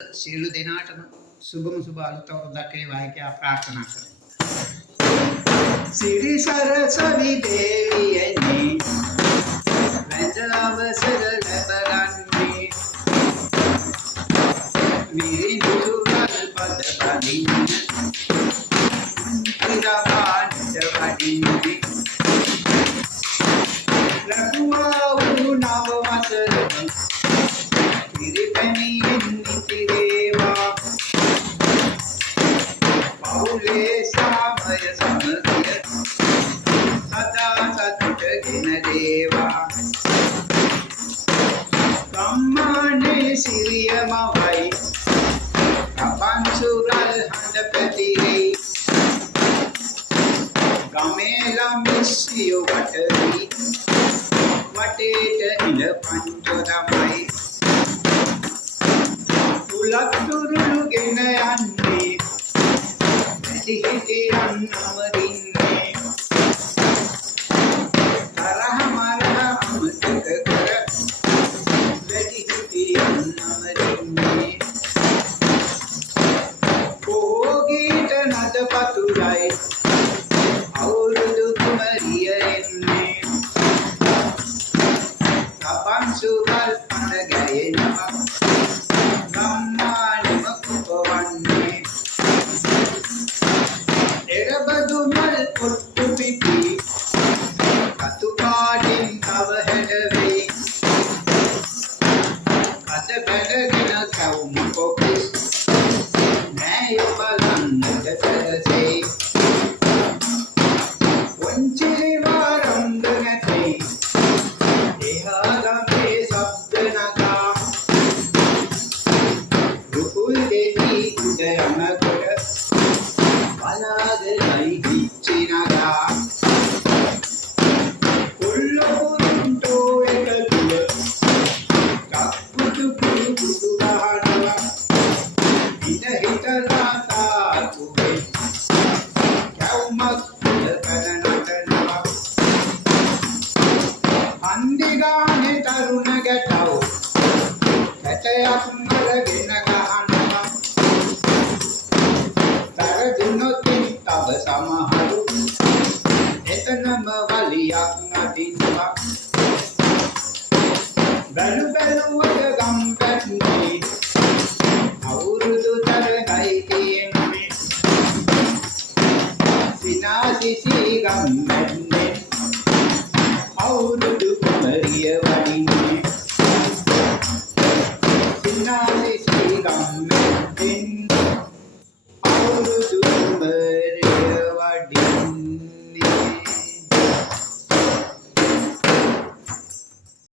සියලු දෙනාටම සුබම සුබ අලුත් අවුරුද්දක් වේවා කියලා ප්‍රාර්ථනා කරමු. සිරි සරසවි දේවියනි වැඳ අවසර ලැබගන්නේ විරිඳු පද බඳින්න පිරපාණ්ඩ වඩින්නේ ලැබුවා වූ නව වසරේ පිරිපැමියෙන් නිතිරේවා පවුලේ සාමය සමගිය සදා සතුටගෙන දේවා ගම්මානේ සිරිය මවයි කපන්සුරල් හඬ පැතිරේ ගමේ ළමිස්සියෝ වටවි වටේට ඉල පංචෝ තමයි තුලක් තුරුළු ගෙන යන්නේ වැඩිහිටියන් අමරින්නේ තරහ මරහ අමතක කර වැඩිහිටියන් අමරින්නේ කෝගීට නද පතුරයි අවුරුදු කුමරිය එන්නේ කපන්සුරල් පඳ ගැයෙනවා ගම්මානෙම කුපවන්නේ එරබදු මල් පොට්ටු පිපි කතු පාටින් තව හැඩවේ කත බැඳගෙන කවුම් පොකුස් නෑය බලන්නට සැරසේ වංචිරිවා රංග නැතේ එහා ගමේ ශබ්ද නගා රුකුල් දෙවි උඩ යනකොට බලාගෙනයි හිච්චි නගා කොල්ලොරුන්ටෝ එකතුව කප්පුටු පුටු ගහනවා ඉඳ හිටලා තාතුවේ කැවුමක් උඩ පැන නටනවා හන්දි ගානේ තරුණ ගැටව කැටයක් මරගෙන ගහනවා තරදුනොත් තව සමහරු එතනම වලියක් නටිනවා බැලු බැලුවට ගම් පැන්නේ අවුරුදු තරණයි කියන්නේ සිනාසිසි ගම් පැන්නේ අවුරුදු කුමරිය වඩින්නේ සිනාසිසි ගම් පැන්නේ අවුරුදු කුමරිය වඩින්නේ